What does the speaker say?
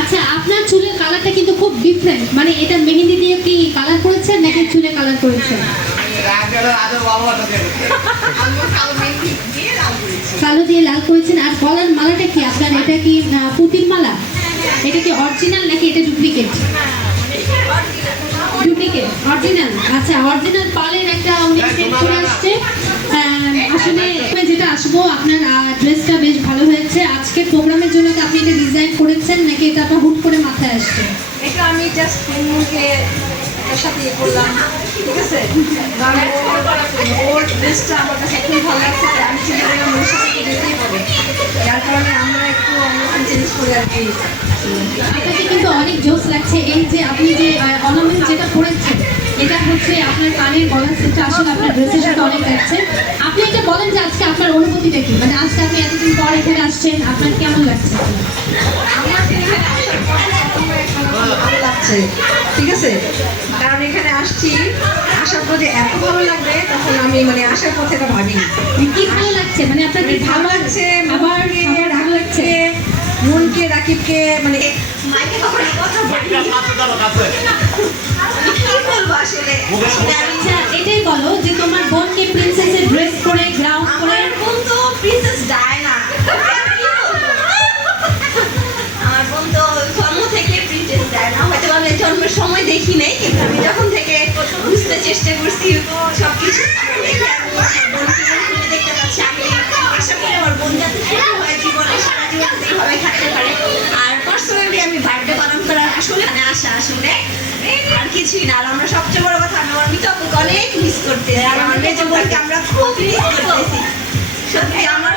আচ্ছা, আপনার চুলের কালারটা কিন্তু খুব ডিফারেন্ট, মানে এটা মেহেন্দি দিয়ে কি কালার করেছেন নাকি চুলে কালার করেছেন? কালো দিয়ে লাল করেছেন। আর গলার মালাটা কি আপনার, এটা কি পুতির মালা? এটা কি অরিজিনাল নাকি এটা ডুপ্লিকেট? Duplicate, original. আচ্ছা, অরিজিনাল পালের একটা উনি সেট করে আসছে। আসলে যেটা আসবো, আপনার ড্রেসটা বেশ ভালো হয়েছে। আজকে প্রোগ্রামের জন্য কি আপনি এটা ডিজাইন করেছেন নাকি এটা আপনার হুট করে মাথায় আসছে? এটা আমি জাস্ট মুখে এর সাথে ইয়ে করলাম, ঠিক আছে? ওর ড্রেসটা আমার কাছে খুব ভালো লাগছে, আমি চিন্তা করলাম ওর সাথে যেতেই হবে, যার কারণে আমরা একটু অন্যরকম চেঞ্জ করে আর কি। আপনাকে কিন্তু অনেক জোস লাগছে। এই যে আপনি যে অর্নামেন্ট যেটা পরেছেন, এটা হচ্ছে আপনার কানের গলার সেটটা আসলে আপনার ড্রেসের সাথে অনেক লাগছে। আপনি এটা বলেন যে আজকে আপনার অনুভূতিটা কি, মানে আজকে আপনি এতদিন পর এখানে আসছেন, আপনার কেমন লাগছে? আমার এখানে আসার পরে ভালো লাগছে, ঠিক আছে? কারণ এখানে আসছি, আসার পথে এত ভালো লাগবে তখন আমি মানে আসার পথে এটা ভাবি কি ভালো লাগছে, মানে আপনার কি ভালো লাগছে। আবার ভালো লাগছে মনকে, রাকিবকে, মানে মাইকে তখন কথা কি বলবো আসলে। আচ্ছা, এটাই বলো যে তোমার বোনকে প্রিন্সেসের ড্রেস পরে গ্রাউন্ড করে। আমার বোন তো প্রিন্সেস ডায়না, আমার বোন তো জন্ম থেকে প্রিন্সেস ডায়না। হয়তো আমি জন্মের সময় দেখি নাই, কিন্তু আমি যখন থেকে বুঝতে চেষ্টা করছি সবকিছু দেখে আমি দেখতে পাচ্ছি। আমি আশা করি আমার বোন যাতে সুখী হয় জীবনে, সারা জীবন এইভাবে থাকতে পারে। আর পার্সোনালি আমি বার্থডে পালন করার আসলে আশা আসলে আর কিছুই না। আর আমরা সবচেয়ে বড় কথা, আমি আমার মিতাপুকে অনেক মিস করতে, আর আমার মেজো বোনকে আমরা খুব মিস করতেছি। সত্যি আমার